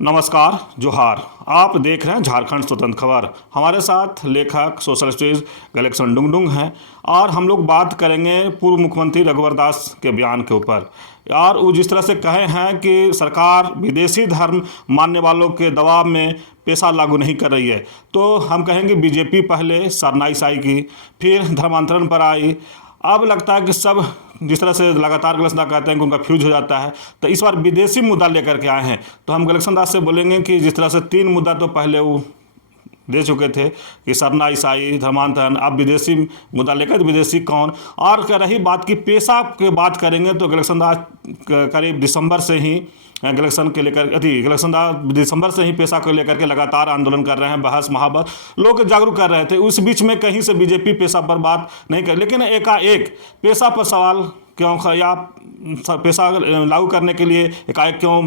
नमस्कार, जोहार। आप देख रहे हैं झारखंड स्वतंत्र खबर। हमारे साथ लेखक सोशल स्टडीज गलेक्सन डुंगडुंग हैं और हम लोग बात करेंगे पूर्व मुख्यमंत्री रघुवर दास के बयान के ऊपर। और वो जिस तरह से कहे हैं कि सरकार विदेशी धर्म मानने वालों के दबाव में पेशा लागू नहीं कर रही है, तो हम कहेंगे बीजेपी पहले सरना ईसाई की, फिर धर्मांतरण पर आई। अब लगता है कि सब जिस तरह से लगातार गलत कहते हैं कि उनका फ्यूज हो जाता है, तो इस बार विदेशी मुद्दा लेकर के आए हैं। तो हम गलेक्सन दास से बोलेंगे कि जिस तरह से 3 मुद्दा तो पहले वो दे चुके थे कि सरना ईसाई धर्मांतरण, अब विदेशी मुद्दा लेकर विदेशी कौन। और कह रही बात की पेशा की बात करेंगे तो गलेक्सन दास करीब दिसंबर से ही गलेक्सन दास दिसंबर से ही पेशा को लेकर के लगातार आंदोलन कर रहे हैं, बहस महाबत लोग जागरूक कर रहे थे। उस बीच में कहीं से बीजेपी पेशा पर बात नहीं कर, लेकिन एकाएक पेशा पर सवाल क्यों या पेशा लागू करने के लिए एकाएक क्यों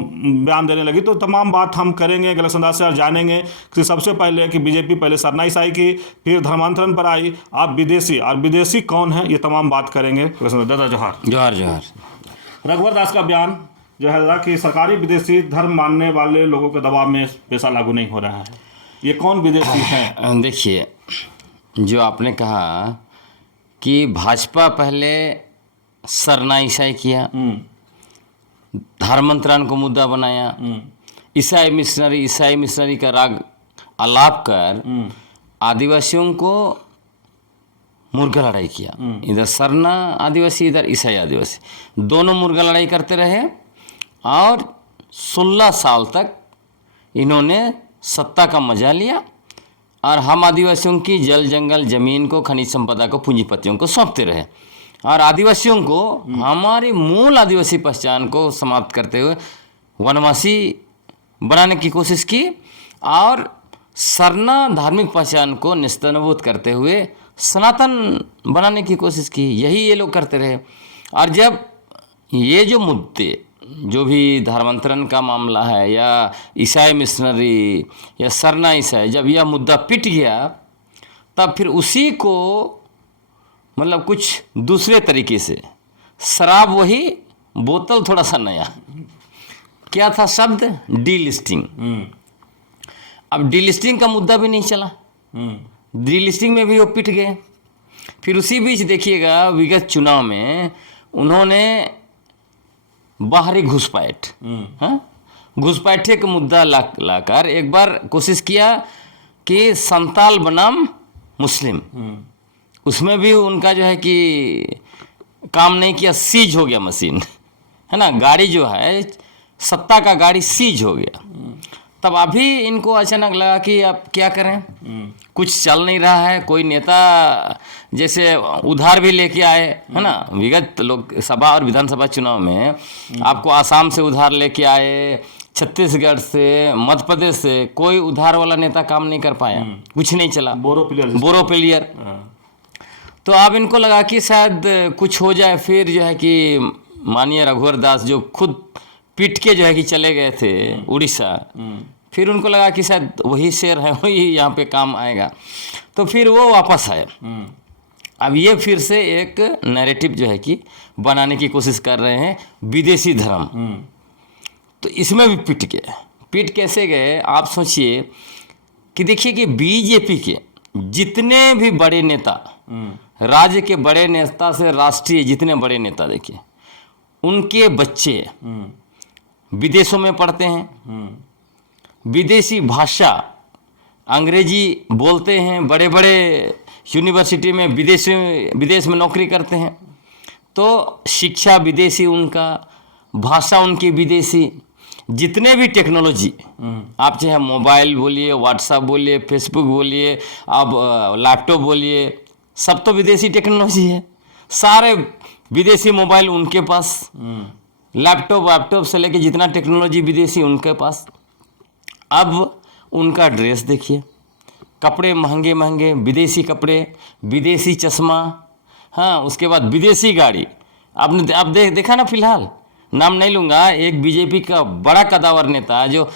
बयान देने लगी, तो तमाम बात हम करेंगे गलेक्सन दास से और जानेंगे कि सबसे पहले कि बीजेपी पहले सरना ईसाई की, फिर धर्मांतरण पर आई, अब विदेशी, और विदेशी कौन है, ये तमाम बात करेंगे। दादा जोहार। जोहार जोहार। रघुवर दास का बयान जो है कि सरकारी विदेशी धर्म मानने वाले लोगों के दबाव में पेशा लागू नहीं हो रहा है, ये कौन विदेशी है? देखिए, जो आपने कहा कि भाजपा पहले सरना ईसाई किया, धर्मांतरण को मुद्दा बनाया, ईसाई मिशनरी का राग आलाप कर आदिवासियों को मुर्गा लड़ाई किया। इधर सरना आदिवासी, इधर ईसाई आदिवासी, दोनों मुर्गा लड़ाई करते रहे और 16 साल तक इन्होंने सत्ता का मजा लिया और हम आदिवासियों की जल जंगल जमीन को, खनिज संपदा को पूंजीपतियों को सौंपते रहे और आदिवासियों को हमारी मूल आदिवासी पहचान को समाप्त करते हुए वनवासी बनाने की कोशिश की और सरना धार्मिक पहचान को निस्तनभूत करते हुए सनातन बनाने की कोशिश की। यही ये लोग करते रहे। और जब ये जो मुद्दे, जो भी धर्मांतरण का मामला है या ईसाई मिशनरी या सरना ईसाई, जब यह मुद्दा पिट गया तब फिर उसी को मतलब कुछ दूसरे तरीके से, शराब वही, बोतल थोड़ा सा नया, क्या था शब्द, डीलिस्टिंग। अब डीलिस्टिंग का मुद्दा भी नहीं चला, डीलिस्टिंग में भी वो पिट गए। फिर उसी बीच देखिएगा विगत चुनाव में उन्होंने बाहरी घुसपैठ, घुसपैठे का मुद्दा लाकर एक बार कोशिश किया कि संताल बनाम मुस्लिम, उसमें भी उनका जो है कि काम नहीं किया, सीज हो गया मशीन, है ना, गाड़ी जो है सत्ता का गाड़ी सीज हो गया। तब अभी इनको अचानक लगा कि अब क्या करें, कुछ चल नहीं रहा है। कोई नेता जैसे उधार भी लेके आए, है ना, विगत लोकसभा और विधानसभा चुनाव में आपको आसाम से उधार लेके आए, छत्तीसगढ़ से, मध्य प्रदेश से, कोई उधार वाला नेता काम नहीं कर पाया, कुछ नहीं चला, बोरो प्लेयर। तो अब इनको लगा कि शायद कुछ हो जाए। फिर जो है कि माननीय रघुवर दास जो खुद पीट के जो है कि चले गए थे उड़ीसा, फिर उनको लगा कि शायद वही शेर है, वही यहाँ पे काम आएगा, तो फिर वो वापस आए। अब ये फिर से एक नैरेटिव जो है कि बनाने की कोशिश कर रहे हैं, विदेशी धर्म। तो इसमें भी पिट गए। पिट कैसे गए आप सोचिए कि देखिए कि बीजेपी के जितने भी बड़े नेता, राज्य के बड़े नेता से राष्ट्रीय जितने बड़े नेता, देखिए उनके बच्चे विदेशों में पढ़ते हैं, विदेशी भाषा अंग्रेजी बोलते हैं, बड़े बड़े यूनिवर्सिटी में विदेश में नौकरी करते हैं। तो शिक्षा विदेशी, उनका भाषा उनकी विदेशी, जितने भी टेक्नोलॉजी आप चाहे मोबाइल बोलिए, व्हाट्सएप बोलिए, फेसबुक बोलिए, अब लैपटॉप बोलिए, सब तो विदेशी टेक्नोलॉजी है। सारे विदेशी मोबाइल उनके पास, लैपटॉप से लेके जितना टेक्नोलॉजी विदेशी उनके पास। अब उनका ड्रेस देखिए, कपड़े महंगे महंगे, विदेशी कपड़े, विदेशी चश्मा, हाँ, उसके बाद विदेशी गाड़ी। आपने आप देखा ना, फिलहाल नाम नहीं लूँगा, एक बीजेपी का बड़ा कदावर नेता जो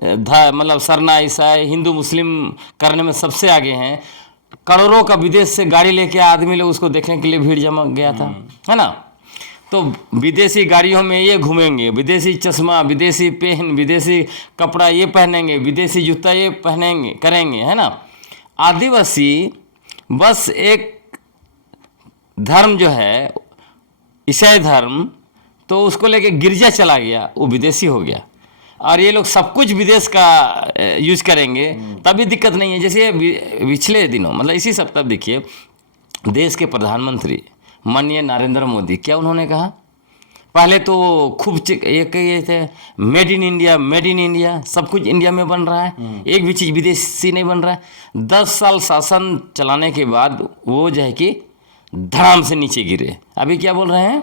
मतलब सरना ईसाई हिंदू मुस्लिम करने में सबसे आगे हैं, करोड़ों का विदेश से गाड़ी लेके आदमी लोग उसको देखने के लिए भीड़ जमा गया था, है ना। तो विदेशी गाड़ियों में ये घूमेंगे, विदेशी चश्मा, विदेशी पेन, विदेशी कपड़ा ये पहनेंगे, विदेशी जूता ये पहनेंगे करेंगे, है ना। आदिवासी बस एक धर्म जो है ईसाई धर्म, तो उसको लेके गिरजा चला गया, वो विदेशी हो गया। और ये लोग सब कुछ विदेश का यूज करेंगे तभी दिक्कत नहीं है। जैसे पिछले दिनों मतलब इसी सप्ताह देखिए, देश के प्रधानमंत्री माननीय नरेंद्र मोदी, क्या उन्होंने कहा, पहले तो खूब ये कहे थे made in India, made in India, सब कुछ इंडिया में बन रहा है, एक भी चीज़ विदेशी नहीं बन रहा है। 10 साल शासन चलाने के बाद वो जो है कि धड़ाम से नीचे गिरे। अभी क्या बोल रहे हैं,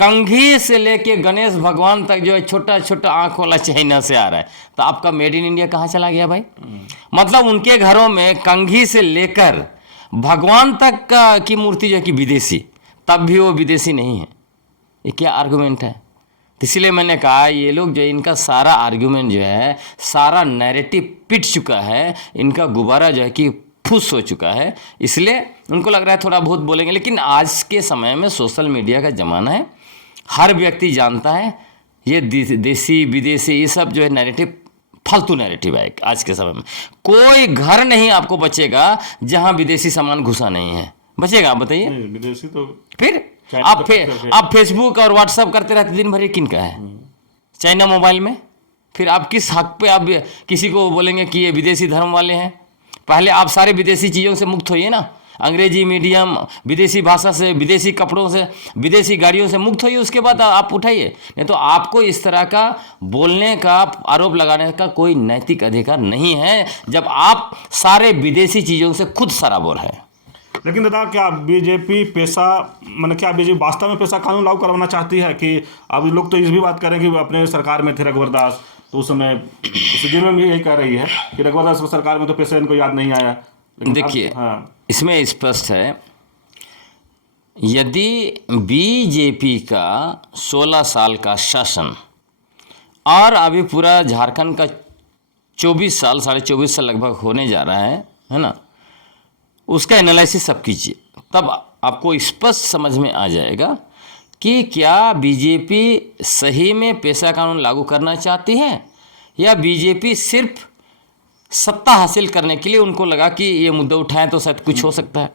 कंघी से लेके गणेश भगवान तक जो है छोटा छोटा आंख वाला चाइना से आ रहा है। तो आपका मेड इन इंडिया कहाँ चला गया भाई? मतलब उनके घरों में कंघी से लेकर भगवान तक का की मूर्ति जो है कि विदेशी, तब भी वो विदेशी नहीं है। ये क्या आर्गुमेंट है? इसलिए मैंने कहा ये लोग जो इनका सारा आर्गुमेंट जो है, सारा नैरेटिव पिट चुका है, इनका गुब्बारा जो है कि फुस हो चुका है। इसलिए उनको लग रहा है थोड़ा बहुत बोलेंगे, लेकिन आज के समय में सोशल मीडिया का ज़माना है, हर व्यक्ति जानता है ये देसी विदेशी ये सब जो है नैरेटिव फालतू नैरेटिव है। आज के समय में कोई घर नहीं आपको बचेगा जहां विदेशी सामान घुसा नहीं है, बचेगा? आप बताइए। विदेशी तो फिर आप फेसबुक और व्हाट्सएप करते रहते दिन भर, ये किन का है? चाइना मोबाइल में। फिर आप किस हक पे आप किसी को बोलेंगे कि ये विदेशी धर्म वाले हैं? पहले आप सारे विदेशी चीज़ों से मुक्त होइए ना, अंग्रेजी मीडियम, विदेशी भाषा से, विदेशी कपड़ों से, विदेशी गाड़ियों से मुक्त होइए, उसके बाद आप उठाइए। नहीं तो आपको इस तरह का बोलने का, आरोप लगाने का कोई नैतिक अधिकार नहीं है, जब आप सारे विदेशी चीज़ों से खुद सराबोर है। लेकिन दादा, क्या बीजेपी क्या बीजेपी वास्तव में पेशा कानून लागू करवाना चाहती है? कि अब लोग तो इस भी बात करें कि अपने सरकार में थे रघुवर दास, तो उस समय में भी यही कह रही है कि रघुवर दास की सरकार में तो पेशा इनको याद नहीं आया। देखिए, इसमें स्पष्ट है, यदि बीजेपी का 16 साल का शासन और अभी पूरा झारखंड का 24 साल, 24.5 साल लगभग होने जा रहा है ना, उसका एनालिसिस सब कीजिए, तब आपको स्पष्ट समझ में आ जाएगा कि क्या बीजेपी सही में पेशा कानून लागू करना चाहती है, या बीजेपी सिर्फ सत्ता हासिल करने के लिए उनको लगा कि ये मुद्दा उठाएं तो शायद कुछ हो सकता है।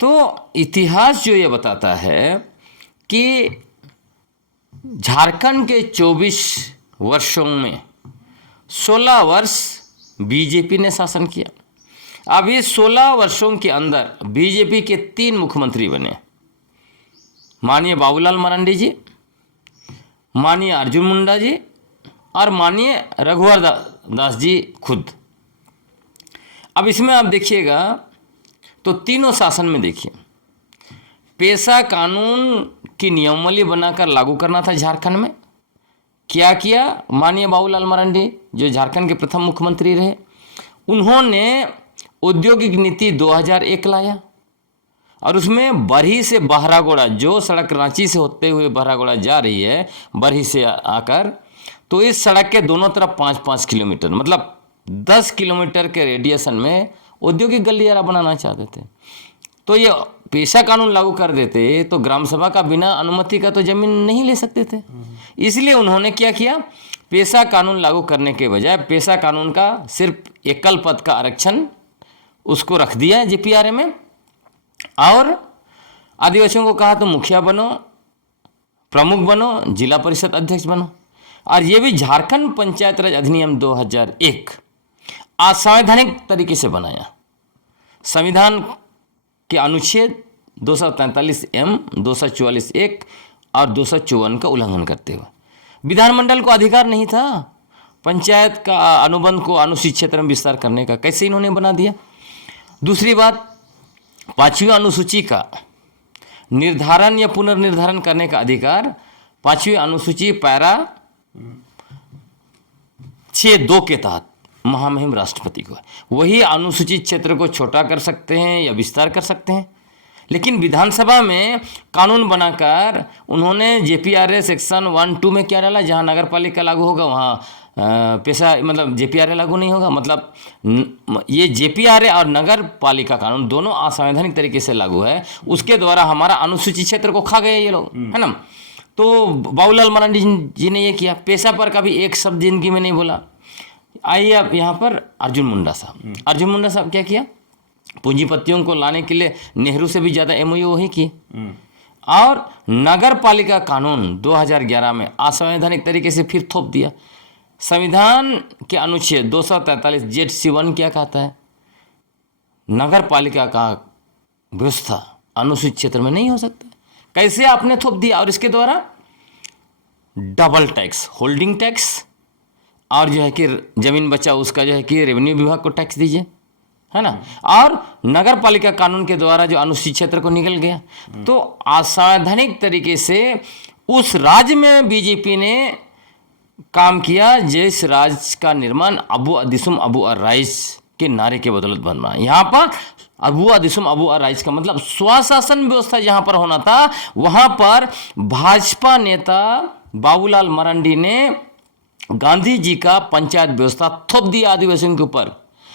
तो इतिहास जो ये बताता है कि झारखंड के 24 वर्षों में 16 वर्ष बीजेपी ने शासन किया। अब इस 16 वर्षों के अंदर बीजेपी के 3 मुख्यमंत्री बने, माननीय बाबूलाल मरांडी जी, माननीय अर्जुन मुंडा जी और माननीय रघुवर दास जी खुद। अब इसमें आप देखिएगा तो तीनों शासन में देखिए, पेशा कानून की नियमावली बनाकर लागू करना था झारखंड में। क्या किया माननीय बाबूलाल मरांडी, जो झारखंड के प्रथम मुख्यमंत्री रहे, उन्होंने औद्योगिक नीति 2001 लाया, और उसमें बरही से बहरागोड़ा, जो सड़क रांची से होते हुए बहरागोड़ा जा रही है, बरही से आकर, तो इस सड़क के दोनों तरफ 5-5 किलोमीटर, मतलब 10 किलोमीटर के रेडिएशन में औद्योगिक गलियारा बनाना चाहते थे। तो ये पेशा कानून लागू कर देते तो ग्राम सभा का बिना अनुमति का तो जमीन नहीं ले सकते थे। इसलिए उन्होंने क्या किया, पेशा कानून लागू करने के बजाय पेशा कानून का सिर्फ एकल पद का आरक्षण उसको रख दिया जीपीआरए में, और आदिवासियों को कहा तो मुखिया बनो, प्रमुख बनो, जिला परिषद अध्यक्ष बनो। और ये भी झारखंड पंचायत राज अधिनियम 2001 असंवैधानिक तरीके से बनाया, संविधान के अनुच्छेद 243M, 244(1) और 254 का उल्लंघन करते हुए। विधानमंडल को अधिकार नहीं था पंचायत का अनुबंध को अनुसूचित क्षेत्र में विस्तार करने का, कैसे इन्होंने बना दिया। दूसरी बात, 5वीं अनुसूची का निर्धारण या पुनर्निर्धारण करने का अधिकार 5वीं अनुसूची पैरा 6(2) के तहत महामहिम राष्ट्रपति को है। वही अनुसूचित क्षेत्र को छोटा कर सकते हैं या विस्तार कर सकते हैं। लेकिन विधानसभा में कानून बनाकर उन्होंने जेपीआरए सेक्शन 1(2) में क्या डाला, जहां नगर पालिका लागू होगा वहां पेशा मतलब जेपीआरए लागू नहीं होगा, मतलब ये जेपीआरए और नगर पालिका कानून दोनों असंवैधानिक तरीके से लागू है, उसके द्वारा हमारा अनुसूचित क्षेत्र को खा गए ये लोग, है ना। तो बाबूलाल मरांडी जी ने ये किया, पेशा पर कभी एक शब्द जिंदगी में नहीं बोला। आइए अब यहाँ पर अर्जुन मुंडा साहब क्या किया, पूंजीपतियों को लाने के लिए नेहरू से भी ज़्यादा एमओयू वही किए, और नगर पालिका कानून 2011 में असंवैधानिक तरीके से फिर थोप दिया। संविधान के अनुच्छेद 243 ZC1 क्या कहता है, नगर पालिका का व्यवस्था अनुसूचित क्षेत्र में नहीं हो सकता। कैसे आपने थोप दिया, और इसके द्वारा डबल टैक्स, होल्डिंग टैक्स और जो है कि जमीन बचा उसका जो है कि रेवेन्यू विभाग को टैक्स दीजिए, है ना। और नगर पालिका कानून के द्वारा जो अनुसूचित क्षेत्र को निकल गया, तो असंवैधानिक तरीके से उस राज्य में बीजेपी ने काम किया जिस राज्य का निर्माण अबू अदिसुम अबू अराइज के नारे के बदौलत बनना। यहाँ पर अबू अदिसुम अबू अराइज का मतलब स्वशासन व्यवस्था जहाँ पर होना था, वहाँ पर भाजपा नेता बाबूलाल मरांडी ने गांधी जी का पंचायत व्यवस्था थोप दिया आदिवासियों के ऊपर।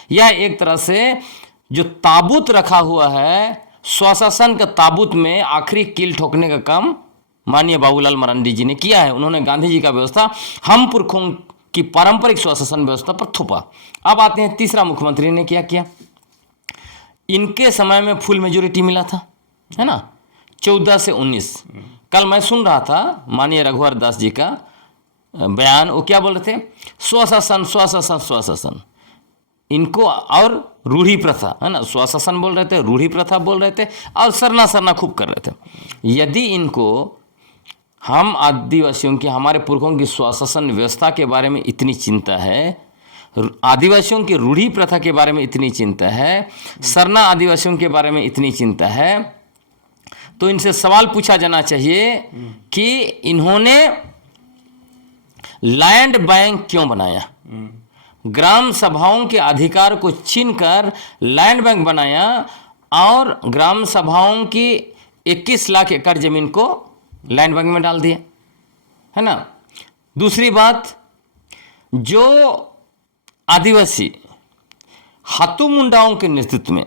यह एक तरह से जो ताबूत रखा हुआ है, स्वशासन का ताबूत में आखिरी कील ठोकने का काम माननीय बाबूलाल मरांडी जी ने किया है। उन्होंने गांधी जी का व्यवस्था हम पुरखों की पारंपरिक स्वशासन व्यवस्था पर थोपा। अब आते हैं तीसरा मुख्यमंत्री ने क्या किया। इनके समय में फुल मेजोरिटी मिला था, है ना, 14 से 19। कल मैं सुन रहा था माननीय रघुवर दास जी का बयान, वो क्या बोल रहे थे, स्वशासन स्वशासन स्वशासन, इनको और रूढ़ी प्रथा, है ना, स्वशासन बोल रहे थे, रूढ़ी प्रथा बोल रहे थे, और सरना सरना खूब कर रहे थे। यदि इनको हम आदिवासियों की, हमारे पुरखों की स्वशासन व्यवस्था के बारे में इतनी चिंता है, आदिवासियों की रूढ़ी प्रथा के बारे में इतनी चिंता है, सरना आदिवासियों के बारे में इतनी चिंता है, तो इनसे सवाल पूछा जाना चाहिए कि इन्होंने लैंड बैंक क्यों बनाया, ग्राम सभाओं के अधिकार को छीनकर लैंड बैंक बनाया, और ग्राम सभाओं की 21 लाख एकड़ जमीन को लैंड बैंक में डाल दिया, है ना। दूसरी बात, जो आदिवासी हाथू मुंडाओं के नेतृत्व में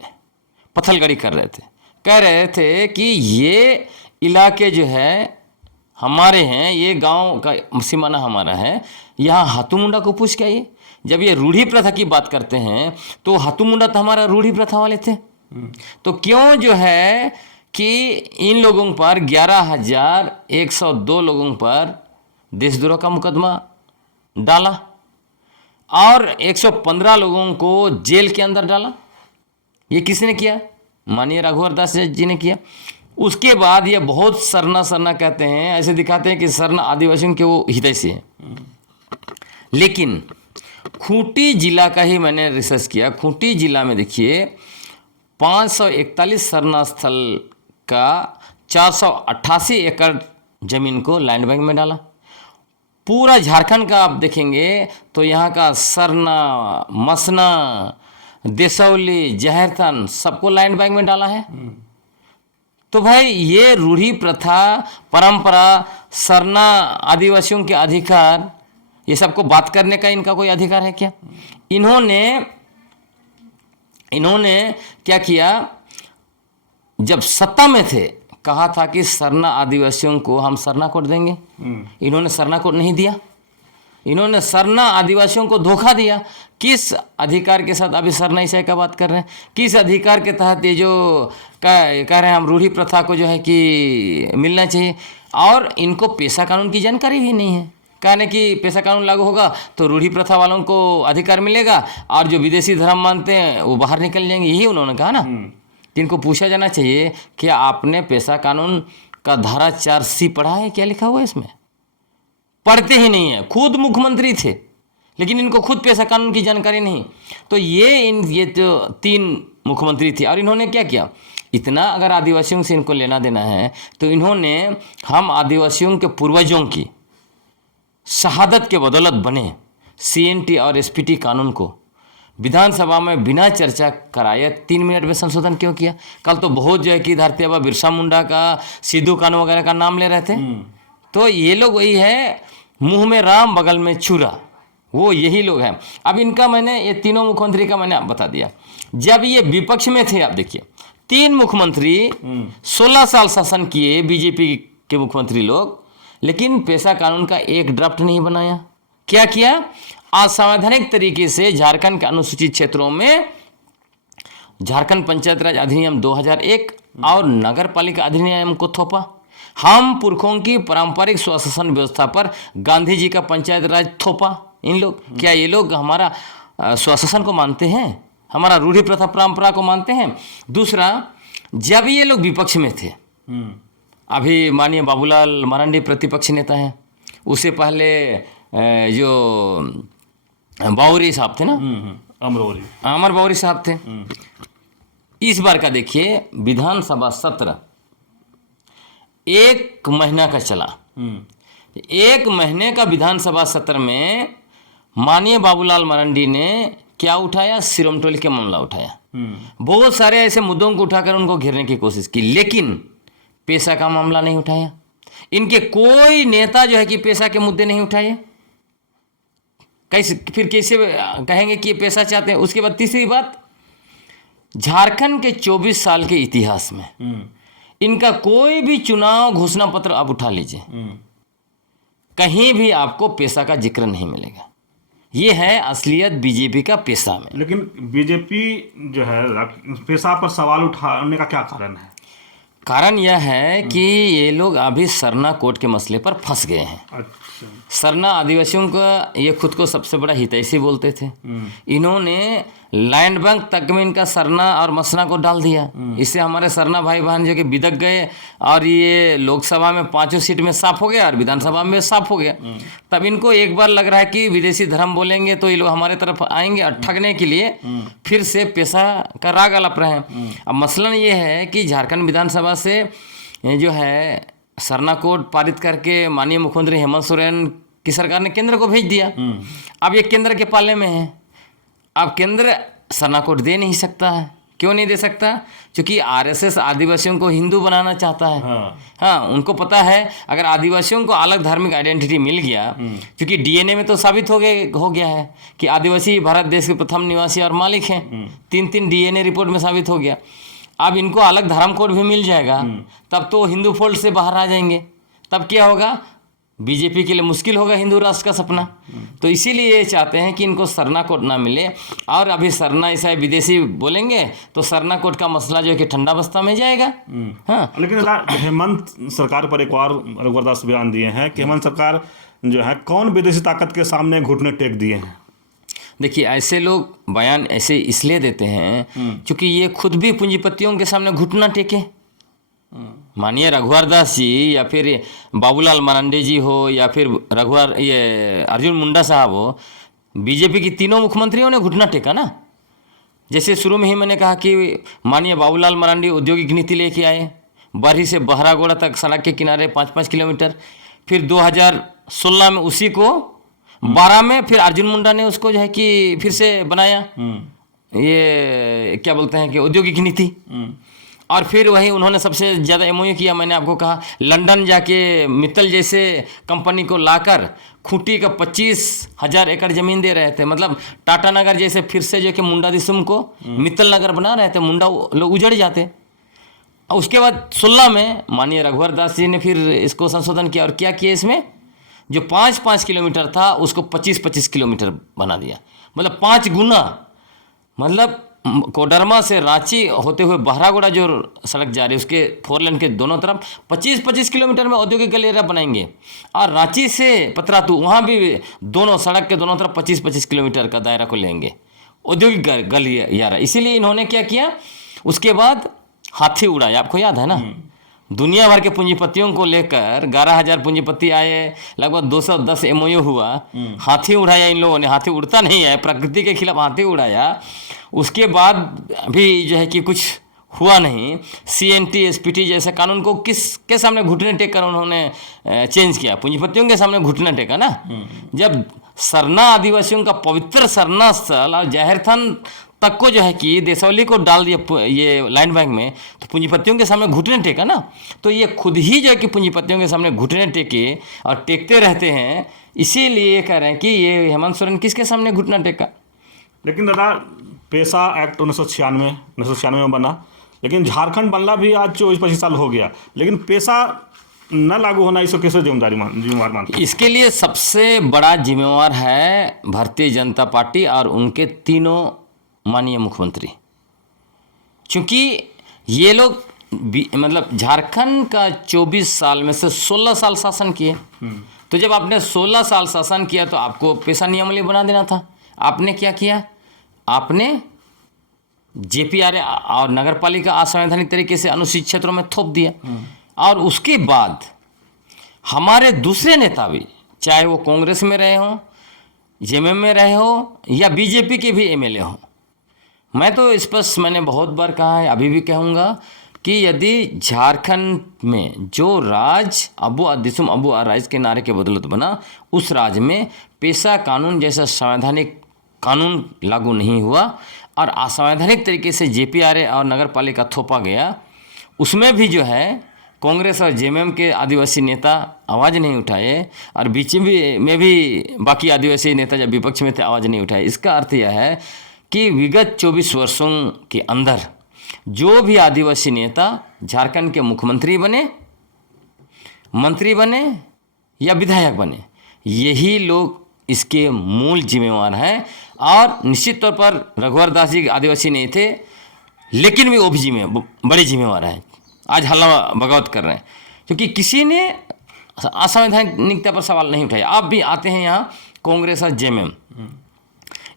पत्थलगड़ी कर रहे थे, कह रहे थे कि ये इलाके जो है हमारे हैं, ये गांव का सीमाना हमारा है, यहाँ हाथू मुंडा को पूछ के आइए। जब ये रूढ़ी प्रथा की बात करते हैं तो हाथू मुंडा तो हमारा रूढ़ी प्रथा वाले थे, तो क्यों जो है कि इन लोगों पर 11,102 लोगों पर देशद्रोह का मुकदमा डाला और 115 लोगों को जेल के अंदर डाला। ये किसने किया, माननीय रघुवर दास जी ने किया। उसके बाद ये बहुत सरना सरना कहते हैं, ऐसे दिखाते हैं कि सरना आदिवासियों के वो हितैषी हैं, लेकिन खूंटी जिला का ही मैंने रिसर्च किया। खूंटी जिला में देखिए 541 सरना स्थल का 488 एकड़ जमीन को लैंड बैंक में डाला। पूरा झारखंड का आप देखेंगे तो यहाँ का सरना, मसना, देसौली, जहरथन सबको लैंड बैंक में डाला है। तो भाई ये रूढ़ी प्रथा, परंपरा, सरना आदिवासियों के अधिकार, ये सबको बात करने का इनका कोई अधिकार है क्या। इन्होंने क्या किया, जब सत्ता में थे कहा था कि सरना आदिवासियों को हम सरना कोड देंगे, इन्होंने सरना कोड नहीं दिया, इन्होंने सरना आदिवासियों को धोखा दिया। किस अधिकार के साथ अभी सरना ईसाई का बात कर रहे हैं, किस अधिकार के तहत ये जो कह रहे हैं हम रूढ़ी प्रथा को जो है कि मिलना चाहिए, और इनको पेशा कानून की जानकारी भी नहीं है। कहने कि पेशा कानून लागू होगा तो रूढ़ी प्रथा वालों को अधिकार मिलेगा और जो विदेशी धर्म मानते हैं वो बाहर निकल जाएंगे, यही उन्होंने कहा ना। इनको पूछा जाना चाहिए कि आपने पेशा कानून का धारा 4C पढ़ा है, क्या लिखा हुआ है इसमें, पढ़ते ही नहीं है। खुद मुख्यमंत्री थे लेकिन इनको खुद पेशा कानून की जानकारी नहीं। तो ये जो 3 मुख्यमंत्री थे, और इन्होंने क्या किया, इतना अगर आदिवासियों से इनको लेना देना है तो इन्होंने हम आदिवासियों के पूर्वजों की शहादत के बदौलत बने CNT और SPT कानून को विधानसभा में बिना चर्चा कराए 3 मिनट में संशोधन क्यों किया। कल तो बहुत जो है कि धरती आबा बिरसा मुंडा का, सिद्धू कानू वगैरह का नाम ले रहे थे। तो ये लोग वही है, मुंह में राम बगल में छुरा, वो यही लोग हैं। अब इनका मैंने ये तीनों मुख्यमंत्री का मैंने बता दिया। जब ये विपक्ष में थे, आप देखिए 3 मुख्यमंत्री 16 साल शासन किए बीजेपी के मुख्यमंत्री लोग, लेकिन पेशा कानून का एक ड्राफ्ट नहीं बनाया। क्या किया? असंवैधानिक तरीके से झारखंड के अनुसूचित क्षेत्रों में झारखंड पंचायत राज अधिनियम 2001 और नगर पालिका अधिनियम को थोपा। हम पुरखों की पारंपरिक स्वशासन व्यवस्था पर गांधी जी का पंचायत राज थोपा इन लोग। क्या ये लोग हमारा स्वशासन को मानते हैं? हमारा रूढ़ि प्रथा परंपरा को मानते हैं? दूसरा, जब ये लोग विपक्ष में थे, अभी माननीय बाबूलाल मरांडी प्रतिपक्ष नेता हैं, उससे पहले जो बावरी साहब थे ना, अमर बावरी साहब थे। इस बार का देखिए विधानसभा सत्र 1 महीना का चला। 1 महीने का विधानसभा सत्र में माननीय बाबूलाल मरांडी ने क्या उठाया? सिरोमटोली के मामला उठाया। बहुत सारे ऐसे मुद्दों को उठाकर उनको घेरने की कोशिश की, लेकिन पेशा का मामला नहीं उठाया। इनके कोई नेता जो है कि पेशा के मुद्दे नहीं उठाए। कैसे फिर कैसे कहेंगे कि ये पेशा चाहते हैं? उसके बाद तीसरी बात, झारखंड के 24 साल के इतिहास में इनका कोई भी चुनाव घोषणा पत्र आप उठा लीजिए, कहीं भी आपको पेशा का जिक्र नहीं मिलेगा। ये है असलियत बीजेपी का पेशा में। लेकिन बीजेपी जो है पेशा पर सवाल उठाने का क्या कारण है? कारण यह है कि ये लोग अभी सरना कोर्ट के मसले पर फंस गए हैं। अच्छा। सरना आदिवासियों का ये खुद को सबसे बड़ा हितैषी बोलते थे। इन्होंने लैंड बैंक तक में इनका सरना और मसना को डाल दिया। इससे हमारे सरना भाई बहन जो कि बिदक गए और ये लोकसभा में 5 सीट में साफ हो गया और विधानसभा में साफ हो गया। तब इनको एक बार लग रहा है कि विदेशी धर्म बोलेंगे तो ये लोग हमारे तरफ आएंगे और ठगने के लिए फिर से पेशा का राग अलाप रहे हैं। अब मसलन ये है कि झारखंड विधानसभा से जो है सरना कोड पारित करके माननीय मुख्यमंत्री हेमंत सोरेन की सरकार ने केंद्र को भेज दिया। अब ये केंद्र के पाले में है। अब केंद्र सरना कोड दे नहीं सकता है। क्यों नहीं दे सकता? क्योंकि आरएसएस आदिवासियों को हिंदू बनाना चाहता है। हाँ, उनको पता है अगर आदिवासियों को अलग धार्मिक आइडेंटिटी मिल गया, क्योंकि डीएनए में तो साबित हो गया है कि आदिवासी भारत देश के प्रथम निवासी और मालिक हैं। 3 डीएनए रिपोर्ट में साबित हो गया। अब इनको अलग धर्म कोड भी मिल जाएगा, तब तो हिंदू फोल्ड से बाहर आ जाएंगे। तब क्या होगा? बीजेपी के लिए मुश्किल होगा हिंदू राष्ट्र का सपना। तो इसीलिए ये चाहते हैं कि इनको सरना कोड ना मिले। और अभी सरना ईसाई विदेशी बोलेंगे तो सरना कोड का मसला जो है कि ठंडा बस्ता में जाएगा। हाँ, लेकिन हेमंत सरकार पर एक और रघुवर दास बयान दिए हैं कि हेमंत सरकार जो है कौन विदेशी ताकत के सामने घुटने टेक दिए हैं। देखिए, ऐसे लोग बयान ऐसे इसलिए देते हैं क्योंकि ये खुद भी पूंजीपतियों के सामने घुटना टेके। मानिए रघुवर दास जी या फिर बाबूलाल मरांडी जी हो या फिर ये अर्जुन मुंडा साहब हो, बीजेपी की तीनों मुख्यमंत्रियों ने घुटना टेका ना। जैसे शुरू में ही मैंने कहा कि मानिए बाबूलाल मरांडी औद्योगिक नीति लेके आए, बरही से बहरागोड़ा तक सड़क के किनारे 5-5 किलोमीटर। फिर 2016 में उसी को 12 में फिर अर्जुन मुंडा ने उसको जो है कि फिर से बनाया, ये क्या बोलते हैं कि औद्योगिक नीति। और फिर वही उन्होंने सबसे ज़्यादा एमओयू किया। मैंने आपको कहा लंदन जाके मित्तल जैसे कंपनी को लाकर खूंटी का 25,000 एकड़ ज़मीन दे रहे थे। मतलब टाटा नगर जैसे फिर से जो कि मुंडा दिसुम को मित्तल नगर बना रहे थे, मुंडा लोग उजड़ जाते। उसके बाद 16 में माननीय रघुवर दास जी ने फिर इसको संशोधन किया और क्या किया, इसमें जो 5-5 किलोमीटर था उसको 25-25 किलोमीटर बना दिया। मतलब 5 गुना। मतलब कोडरमा से रांची होते हुए बहरागोड़ा जो सड़क जा रही है उसके 4 लेन के दोनों तरफ 25-25 किलोमीटर में औद्योगिक गलियारा बनाएंगे। और रांची से पतरातू वहाँ भी दोनों सड़क के दोनों तरफ 25-25 किलोमीटर का दायरा को लेंगे औद्योगिक गलियारा। इसीलिए इन्होंने क्या किया, उसके बाद हाथी उड़ाया। आपको याद है ना, दुनिया भर के पूंजीपतियों को लेकर 11,000 पूंजीपति आए, लगभग 210 एमओयू हुआ। हाथी उड़ाया इन लोगों ने। हाथी उड़ता नहीं है, प्रकृति के खिलाफ हाथी उड़ाया। उसके बाद भी जो है कि कुछ हुआ नहीं। सीएनटी एसपीटी जैसे कानून को किसके सामने घुटने टेक कर उन्होंने चेंज किया? पूंजीपतियों के सामने घुटना टेका ना। जब सरना आदिवासियों का पवित्र सरना स्थल और जाहिर थान तक को जो है कि देशवाली को डाल दिया ये लैंड बैंक में, तो पूंजीपतियों के सामने घुटने टेका ना। तो ये खुद ही जो है कि पूंजीपतियों के सामने घुटने टेके और टेकते रहते हैं, इसीलिए ये कह रहे हैं कि ये हेमंत सोरेन किसके सामने घुटना टेका। लेकिन दादा, पेशा एक्ट 1996 में बना, लेकिन झारखंड बनना भी आज 24-25 साल हो गया, लेकिन पेशा न लागू होना इसको कैसे जिम्मेवार मानते हैं? इसके लिए सबसे बड़ा जिम्मेवार है भारतीय जनता पार्टी और उनके तीनों माननीय मुख्यमंत्री। क्योंकि ये लोग मतलब झारखंड का 24 साल में से 16 साल शासन किए। तो जब आपने 16 साल शासन किया तो आपको पेशा नियमावली बना देना था। आपने क्या किया? आपने जेपीआर और नगर पालिका असंवैधानिक तरीके से अनुसूचित क्षेत्रों में थोप दिया। और उसके बाद हमारे दूसरे नेता भी, चाहे वो कांग्रेस में रहे हों, जेएमएम में रहे हो, या बीजेपी के भी एमएलए हों, मैं तो स्पष्ट मैंने बहुत बार कहा है, अभी भी कहूँगा कि यदि झारखंड में जो राज अबू अदिसुम अबू राज के नारे के बदौलत बना, उस राज में पेशा कानून जैसा संवैधानिक कानून लागू नहीं हुआ और असंवैधानिक तरीके से जेपीआर और नगर पालिका थोपा गया, उसमें भी जो है कांग्रेस और जेएमएम के आदिवासी नेता आवाज़ नहीं उठाए और बीजेपी में भी बाकी आदिवासी नेता जब विपक्ष में थे आवाज़ नहीं उठाए। इसका अर्थ यह है कि विगत 24 वर्षों के अंदर जो भी आदिवासी नेता झारखंड के मुख्यमंत्री बने, मंत्री बने या विधायक बने, यही लोग इसके मूल जिम्मेवार हैं। और निश्चित तौर पर रघुवर दास जी आदिवासी नहीं थे, लेकिन भी वो भी बड़े जिम्मेवार हैं। आज हल्ला बगावत कर रहे हैं क्योंकि किसी ने असंवैधानिकता पर सवाल नहीं उठाया। आप भी आते हैं यहाँ कांग्रेस और जेएमएम,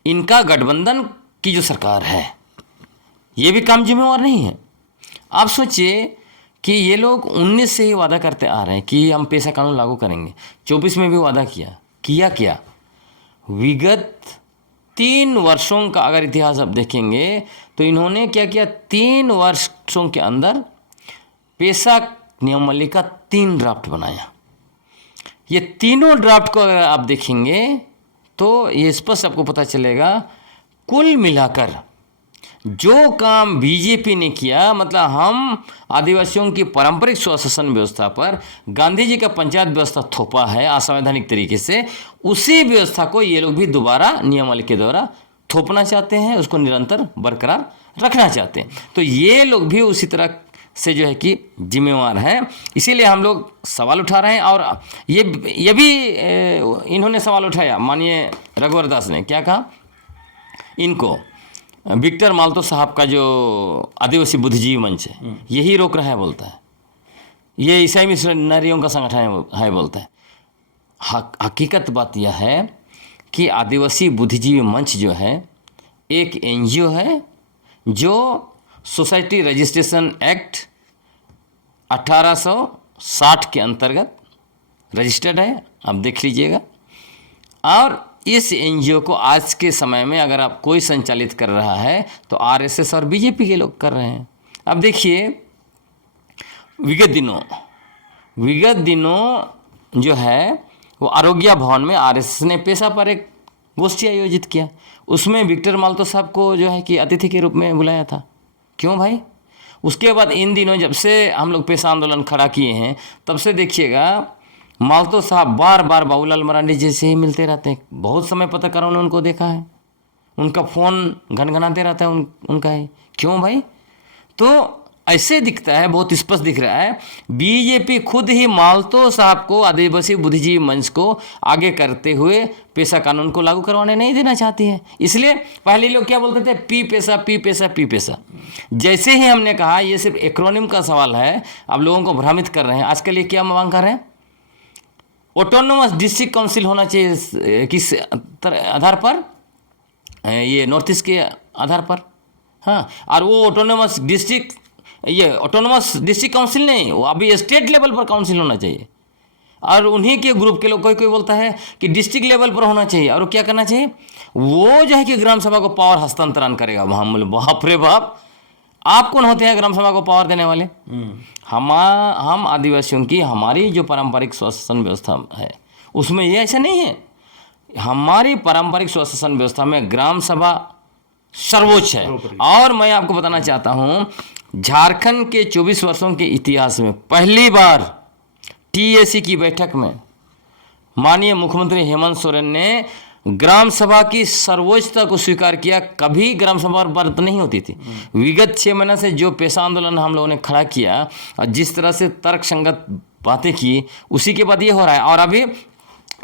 इनका गठबंधन की जो सरकार है ये भी काम जिम्मेवार नहीं है। आप सोचिए कि ये लोग 19 से ही वादा करते आ रहे हैं कि हम पेशा कानून लागू करेंगे, 24 में भी वादा किया क्या? विगत 3 वर्षों का अगर इतिहास आप देखेंगे तो इन्होंने क्या किया? 3 वर्षों के अंदर पेशा नियमावली का 3 ड्राफ्ट बनाया। ये तीनों ड्राफ्ट को अगर आप देखेंगे तो ये स्पष्ट आपको पता चलेगा, कुल मिलाकर जो काम बीजेपी ने किया, मतलब हम आदिवासियों की पारंपरिक स्वशासन व्यवस्था पर गांधी जी का पंचायत व्यवस्था थोपा है असंवैधानिक तरीके से, उसी व्यवस्था को ये लोग भी दोबारा नियमावली के द्वारा थोपना चाहते हैं, उसको निरंतर बरकरार रखना चाहते हैं। तो ये लोग भी उसी तरह से जो है कि जिम्मेवार हैं। इसीलिए हम लोग सवाल उठा रहे हैं। और ये भी इन्होंने सवाल उठाया, माननीय रघुवर दास ने क्या कहा, इनको विक्टर माल्तो साहब का जो आदिवासी बुद्धिजीवी मंच है यही रोक रहा है, बोलता है ये ईसाई मिशनरियों का संगठन है बोलता है। हकीकत बात यह है कि आदिवासी बुद्धिजीवी मंच जो है एक एनजीओ है जो सोसाइटी रजिस्ट्रेशन एक्ट 1860 के अंतर्गत रजिस्टर्ड है, आप देख लीजिएगा। और इस एनजीओ को आज के समय में अगर आप कोई संचालित कर रहा है तो आरएसएस और बीजेपी के लोग कर रहे हैं। अब देखिए, विगत दिनों जो है वो आरोग्य भवन में आरएसएस ने पेशा पर एक गोष्ठी आयोजित किया, उसमें विक्टर माल्तो साहब को जो है कि अतिथि के रूप में बुलाया था। क्यों भाई? उसके बाद इन दिनों जब से हम लोग पेशा आंदोलन खड़ा किए हैं तब से देखिएगा माल्तो साहब बार बार बाबूलाल मरांडी जैसे ही मिलते रहते हैं। बहुत समय पत्रकारों ने उनको देखा है, उनका फ़ोन घनघनाते रहता है उनका है। क्यों भाई? तो ऐसे दिखता है, बहुत स्पष्ट दिख रहा है, बीजेपी खुद ही माल्तो साहब को, आदिवासी बुद्धिजीवी मंच को आगे करते हुए पेशा कानून को लागू करवाने नहीं देना चाहती है। इसलिए पहले लोग क्या बोलते थे, पी पेशा पी पेशा पी पेशा। जैसे ही हमने कहा ये सिर्फ एक्रोनिम का सवाल है, अब लोगों को भ्रमित कर रहे हैं। आजकल ये क्या मांग कर रहे हैं? ऑटोनोमस डिस्ट्रिक्ट काउंसिल होना चाहिए, किस आधार पर? ये नॉर्थ ईस्ट के आधार पर। हाँ, और वो ऑटोनोमस डिस्ट्रिक्ट काउंसिल नहीं, वो अभी स्टेट लेवल पर काउंसिल होना चाहिए। और उन्हीं के ग्रुप के लोग कोई बोलता है कि डिस्ट्रिक्ट लेवल पर होना चाहिए। और क्या करना चाहिए? वो जो है कि ग्राम सभा को पावर हस्तांतरण करेगा। वहाँ बोले बाप रे बाप, आप कौन होते हैं ग्राम सभा को पावर देने वाले? हम आदिवासियों की हमारी जो पारंपरिक स्वशासन व्यवस्था है उसमें ये ऐसा नहीं है। हमारी पारंपरिक स्वशासन व्यवस्था में ग्राम सभा सर्वोच्च है। और मैं आपको बताना चाहता हूं, झारखंड के 24 वर्षों के इतिहास में पहली बार टीएसी की बैठक में माननीय मुख्यमंत्री हेमंत सोरेन ने ग्राम सभा की सर्वोच्चता को स्वीकार किया। कभी ग्राम सभा बंद नहीं होती थी। विगत 6 महीने से जो पेशा आंदोलन हम लोगों ने खड़ा किया और जिस तरह से तर्क संगत बातें की, उसी के बाद ये हो रहा है। और अभी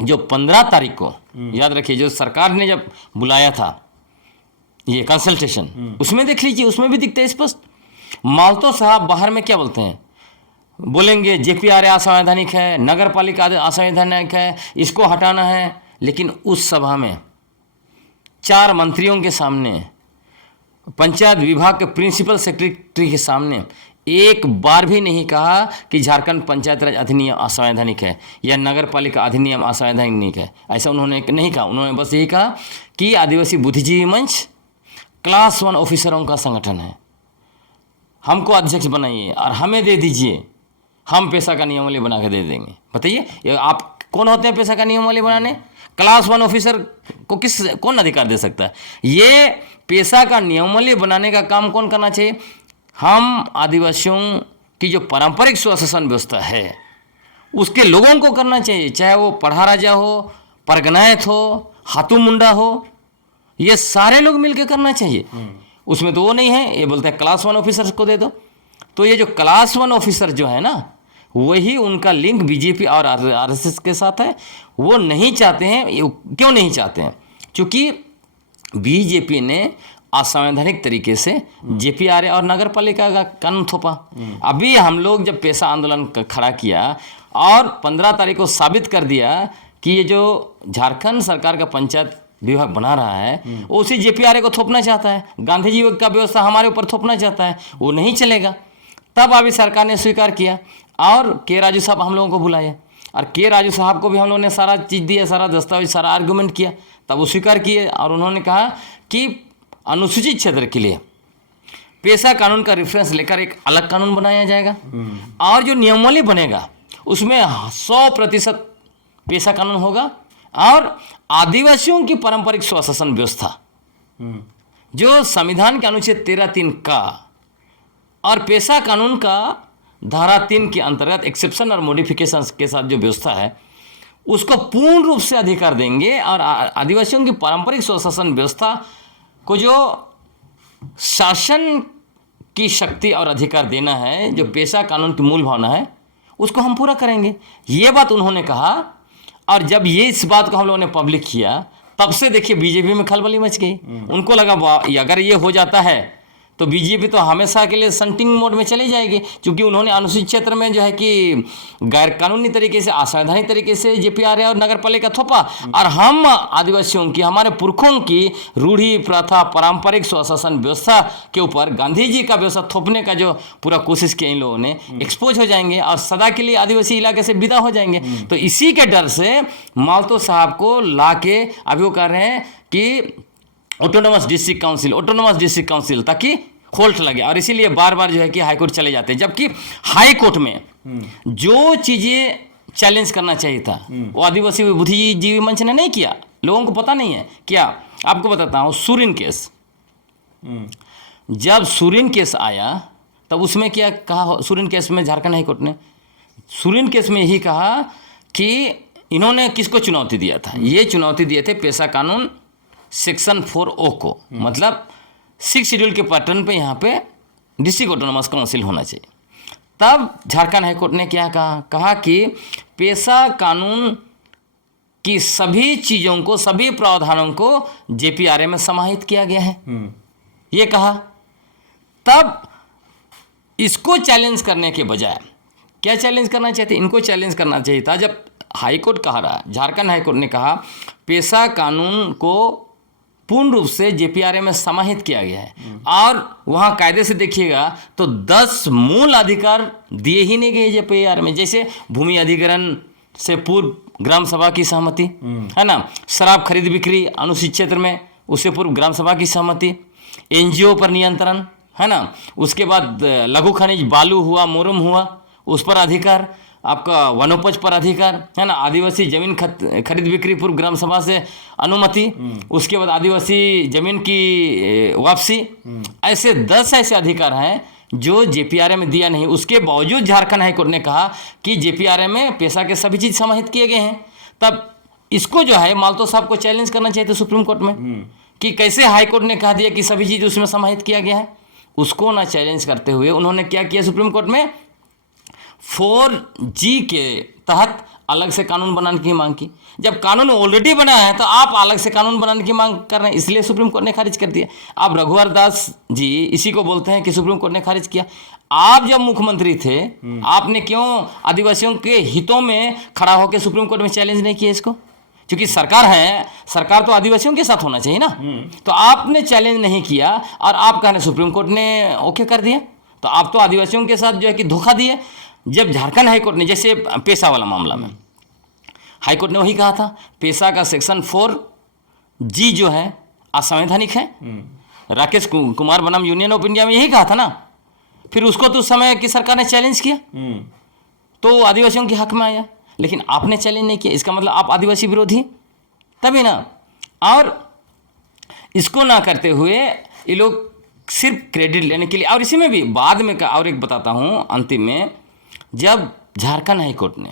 जो 15 तारीख को याद रखिए, जो सरकार ने जब बुलाया था ये कंसल्टेशन, उसमें देख लीजिए, उसमें भी दिखते हैं स्पष्ट। मालतो साहब बाहर में क्या बोलते हैं, बोलेंगे जेपीआर असंवैधानिक है, नगर पालिका असंवैधानिक है, इसको हटाना है। लेकिन उस सभा में 4 मंत्रियों के सामने, पंचायत विभाग के प्रिंसिपल सेक्रेटरी के सामने एक बार भी नहीं कहा कि झारखंड पंचायत राज अधिनियम असंवैधानिक है या नगर पालिका अधिनियम असंवैधानिक है। ऐसा उन्होंने नहीं कहा। उन्होंने बस यही कहा कि आदिवासी बुद्धिजीवी मंच क्लास 1 ऑफिसरों का संगठन है, हमको अध्यक्ष बनाइए और हमें दे दीजिए, हम पेशा का नियमावली बना के दे देंगे। बताइए, ये आप कौन होते हैं पेशा का नियमावली बनाने? क्लास 1 ऑफिसर को कौन अधिकार दे सकता है? ये पेशा का नियमावली बनाने का काम कौन करना चाहिए? हम आदिवासियों की जो पारंपरिक स्वशासन व्यवस्था है उसके लोगों को करना चाहिए, चाहे वो पढ़ा राजा हो, परगनायत हो, हाथू मुंडा हो, ये सारे लोग मिलकर करना चाहिए। उसमें तो वो नहीं है, ये बोलते हैं क्लास 1 ऑफिसर को दे दो। तो ये जो क्लास 1 ऑफिसर जो है ना, वही उनका लिंक बीजेपी और आरएसएस के साथ है। वो नहीं चाहते हैं। क्यों नहीं चाहते हैं? क्योंकि बीजेपी ने असंवैधानिक तरीके से जेपीआर और नगर पालिका का कानून थोपा। अभी हम लोग जब पेशा आंदोलन खड़ा किया और 15 तारीख को साबित कर दिया कि ये जो झारखंड सरकार का पंचायत विभाग बना रहा है वो उसी जेपीआर को थोपना चाहता है, गांधी जी का व्यवस्था हमारे ऊपर थोपना चाहता है, वो नहीं चलेगा। तब अभी सरकार ने स्वीकार किया और के राजू साहब हम लोगों को बुलाया और के राजू साहब को भी हम लोगों ने सारा चीज़ दिया, सारा दस्तावेज, सारा आर्गूमेंट किया। तब वो स्वीकार किए और उन्होंने कहा कि अनुसूचित क्षेत्र के लिए पेशा कानून का रेफरेंस लेकर एक अलग कानून बनाया जाएगा और जो नियमावली बनेगा उसमें 100% पेशा कानून होगा और आदिवासियों की पारंपरिक स्वशासन व्यवस्था जो संविधान के अनुच्छेद 13(3) का और पेशा कानून का धारा 3 के अंतर्गत एक्सेप्शन और मॉडिफिकेशन के साथ जो व्यवस्था है उसको पूर्ण रूप से अधिकार देंगे और आदिवासियों की पारंपरिक स्वशासन व्यवस्था को जो शासन की शक्ति और अधिकार देना है, जो पेशा कानून की मूल भावना है, उसको हम पूरा करेंगे। ये बात उन्होंने कहा और जब ये इस बात को हम लोगों ने पब्लिक किया तब से देखिए बीजेपी में खलबली मच गई। उनको लगा अगर ये हो जाता है तो बीजेपी तो हमेशा के लिए सन्टिंग मोड में चली जाएगी, क्योंकि उन्होंने अनुसूचित क्षेत्र में जो है कि गैर कानूनी तरीके से, असंवैधानिक तरीके से जेपीआर और नगर पालिका थोपा और हम आदिवासियों की, हमारे पुरखों की रूढ़ी प्रथा पारंपरिक स्वशासन व्यवस्था के ऊपर गांधी जी का व्यवस्था थोपने का जो पूरा कोशिश किया इन लोगों ने, एक्सपोज हो जाएंगे और सदा के लिए आदिवासी इलाके से विदा हो जाएंगे। तो इसी के डर से मालतो साहब को ला के अभी वो कह रहे हैं कि ऑटोनोमस डिस्ट्रिक्ट काउंसिल ताकि खोल्ट लगे और इसीलिए बार बार जो है कि हाईकोर्ट चले जाते हैं। जबकि हाईकोर्ट में जो चीज़ें चैलेंज करना चाहिए था वो आदिवासी बुद्धिजीवी मंच ने नहीं किया, लोगों को पता नहीं है क्या। आपको बताता हूँ, सुरीन केस, जब सुरीन केस आया तब उसमें क्या कहा, सुरीन केस में झारखंड हाईकोर्ट ने सुरीन केस में यही कहा कि इन्होंने किसको चुनौती दिया था, ये चुनौती दिए थे पेशा कानून सेक्शन 4O को, मतलब 6 शेड्यूल के पैटर्न पे यहाँ पे डिस्ट्रिक्ट ऑटोनोमस काउंसिल होना चाहिए। तब झारखंड हाईकोर्ट ने क्या कहा कि पेशा कानून की सभी चीज़ों को, सभी प्रावधानों को जेपीआरए में समाहित किया गया है, ये कहा। तब इसको चैलेंज करने के बजाय क्या चैलेंज करना चाहते, इनको चैलेंज करना चाहिए था। जब हाईकोर्ट कह रहा है, झारखंड हाईकोर्ट ने कहा पेशा कानून को पूर्ण रूप से जेपीआरए में समाहित किया गया है और वहाँ कायदे से देखिएगा तो 10 मूल अधिकार दिए ही नहीं गए जेपीआरए में, जैसे भूमि अधिग्रहण से पूर्व ग्राम सभा की सहमति है ना, शराब खरीद बिक्री अनुसूचित क्षेत्र में उससे पूर्व ग्राम सभा की सहमति, एनजीओ पर नियंत्रण है ना, उसके बाद लघु खनिज बालू हुआ, मोरम हुआ, उस पर अधिकार, आपका वनोपज पर अधिकार है ना, आदिवासी जमीन खरीद बिक्री पूर्व ग्राम सभा से अनुमति, उसके बाद आदिवासी जमीन की वापसी, ऐसे 10 ऐसे अधिकार हैं जो जेपीआरए में दिया नहीं। उसके बावजूद झारखंड हाईकोर्ट ने कहा कि जेपीआरए में पेशा के सभी चीज समाहित किए गए हैं। तब इसको जो है माल्तो साहब को चैलेंज करना चाहिए था सुप्रीम कोर्ट में कि कैसे हाईकोर्ट ने कहा दिया कि सभी चीज उसमें समाहित किया गया है। उसको ना चैलेंज करते हुए उन्होंने क्या किया, सुप्रीम कोर्ट में 4G के तहत अलग से कानून बनाने की मांग की। जब कानून ऑलरेडी बना है तो आप अलग से कानून बनाने की मांग कर रहे हैं, इसलिए सुप्रीम कोर्ट ने खारिज कर दिया। अब रघुवर दास जी इसी को बोलते हैं कि सुप्रीम कोर्ट ने खारिज किया। आप जब मुख्यमंत्री थे आपने क्यों आदिवासियों के हितों में खड़ा होकर सुप्रीम कोर्ट में चैलेंज नहीं किया इसको? क्योंकि सरकार है, सरकार तो आदिवासियों के साथ होना चाहिए ना। तो आपने चैलेंज नहीं किया और आप कह रहे सुप्रीम कोर्ट ने ओके कर दिया, तो आप तो आदिवासियों के साथ जो है कि धोखा दिए। जब झारखंड हाईकोर्ट ने, जैसे पेशा वाला मामला में हाईकोर्ट ने वही कहा था, पेशा का सेक्शन 4G जो है असंवैधानिक है। राकेश कुमार बनाम यूनियन ऑफ इंडिया में यही कहा था ना। फिर उसको तो उस समय की सरकार ने चैलेंज किया तो आदिवासियों के हक में आया, लेकिन आपने चैलेंज नहीं किया। इसका मतलब आप आदिवासी विरोधी तभी ना। और इसको ना करते हुए ये लोग सिर्फ क्रेडिट लेने के लिए, और इसी में भी बाद में और एक बताता हूँ अंतिम में, जब झारखंड हाईकोर्ट ने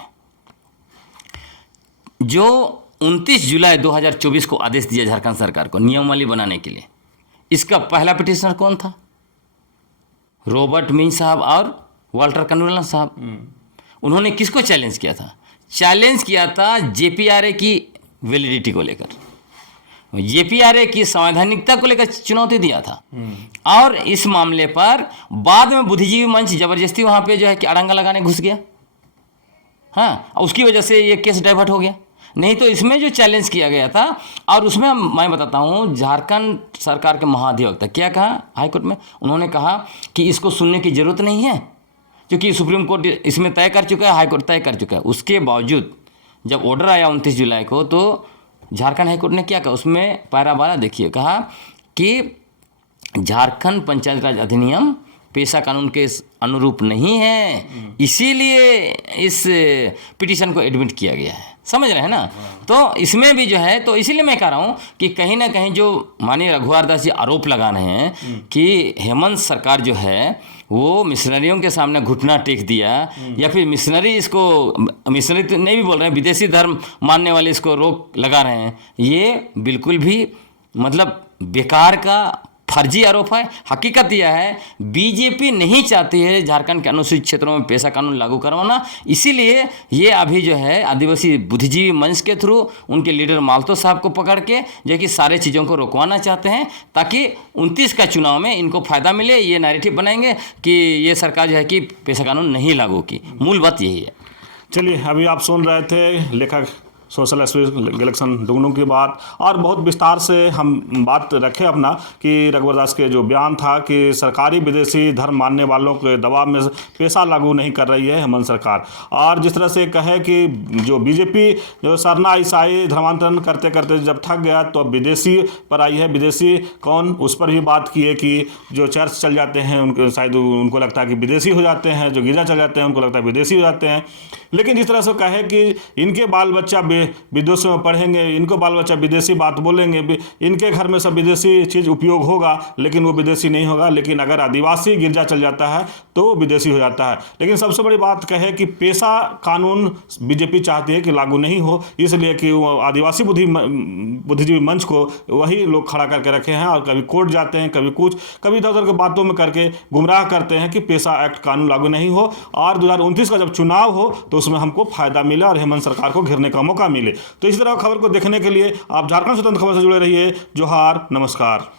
जो 29 जुलाई 2024 को आदेश दिया झारखंड सरकार को नियमावली बनाने के लिए, इसका पहला पिटिशनर कौन था? रॉबर्ट मिंज साहब और वाल्टर कन्वेलन साहब। उन्होंने किसको चैलेंज किया था? चैलेंज किया था जेपीआरए की वैलिडिटी को लेकर, जेपीआरए की संवैधानिकता को लेकर चुनौती दिया था। और इस मामले पर बाद में बुद्धिजीवी मंच जबरदस्ती वहां पे जो है कि अड़ंगा लगाने घुस गया। हाँ, उसकी वजह से ये केस डाइवर्ट हो गया। नहीं तो इसमें जो चैलेंज किया गया था, और उसमें मैं बताता हूँ झारखंड सरकार के महाधिवक्ता क्या कहा हाईकोर्ट में, उन्होंने कहा कि इसको सुनने की जरूरत नहीं है क्योंकि सुप्रीम कोर्ट इसमें तय कर चुका है, हाईकोर्ट तय कर चुका है। उसके बावजूद जब ऑर्डर आया 29 जुलाई को तो झारखंड हाईकोर्ट ने क्या कहा, उसमें पैरा 12 देखिए, कहा कि झारखंड पंचायत राज अधिनियम पेशा कानून के अनुरूप नहीं है, इसीलिए इस पिटीशन को एडमिट किया गया है। समझ रहे हैं ना? तो इसमें भी जो है, तो इसीलिए मैं कह रहा हूँ कि कहीं ना कहीं जो माननीय रघुवर दास जी आरोप लगा रहे हैं कि हेमंत सरकार जो है वो मिशनरियों के सामने घुटना टेक दिया, या फिर मिशनरी इसको, मिशनरी तो नहीं भी बोल रहे हैं, विदेशी धर्म मानने वाले इसको रोक लगा रहे हैं, ये बिल्कुल भी मतलब बेकार का फर्जी आरोप है। हकीकत यह है बीजेपी नहीं चाहती है झारखंड के अनुसूचित क्षेत्रों में पेशा कानून लागू करवाना, इसीलिए ये अभी जो है आदिवासी बुद्धिजीवी मंच के थ्रू उनके लीडर माल्तो साहब को पकड़ के जो कि सारे चीज़ों को रोकवाना चाहते हैं ताकि 29 का चुनाव में इनको फायदा मिले। ये नैरेटिव बनाएंगे कि ये सरकार जो है कि पेशा कानून नहीं लागू की। मूल बात यही है। चलिए, अभी आप सुन रहे थे लेखक सोशल एक्टिविस्ट गैलेक्सन डुंगडुंग की बात, और बहुत विस्तार से हम बात रखें अपना कि रघुवर दास के जो बयान था कि सरकारी विदेशी धर्म मानने वालों के दबाव में पेशा लागू नहीं कर रही है हेमंत सरकार। और जिस तरह से कहे कि जो बीजेपी जो सरना ईसाई धर्मांतरण करते करते जब थक गया तो अब विदेशी पर आई है। विदेशी कौन, उस पर भी बात की है कि जो चर्च चल जाते हैं उनको शायद उनको लगता है कि विदेशी हो जाते हैं, जो गिरजा चल जाते हैं उनको लगता है विदेशी हो जाते हैं। लेकिन जिस तरह से कहे कि इनके बाल बच्चा विदेशों में पढ़ेंगे, इनको बाल बच्चा विदेशी बात बोलेंगे, इनके घर में सब विदेशी चीज़ उपयोग होगा, लेकिन वो विदेशी नहीं होगा। लेकिन अगर आदिवासी गिरजा चल जाता है तो वो विदेशी हो जाता है। लेकिन सबसे बड़ी बात कहे कि पेशा कानून बीजेपी चाहती है कि लागू नहीं हो, इसलिए कि वो आदिवासी बुद्धिजीवी मंच को वही लोग खड़ा करके रखे हैं और कभी कोर्ट जाते हैं, कभी कुछ, कभी इधर उधर के बातों में करके गुमराह करते हैं कि पेशा एक्ट कानून लागू नहीं हो, और 2029 का जब चुनाव हो तो उसमें हमको फायदा मिले और हेमंत सरकार को घेरने का मौका मिले। तो इस तरह खबर को देखने के लिए आप झारखंड स्वतंत्र खबर से जुड़े रहिए। जोहार, नमस्कार।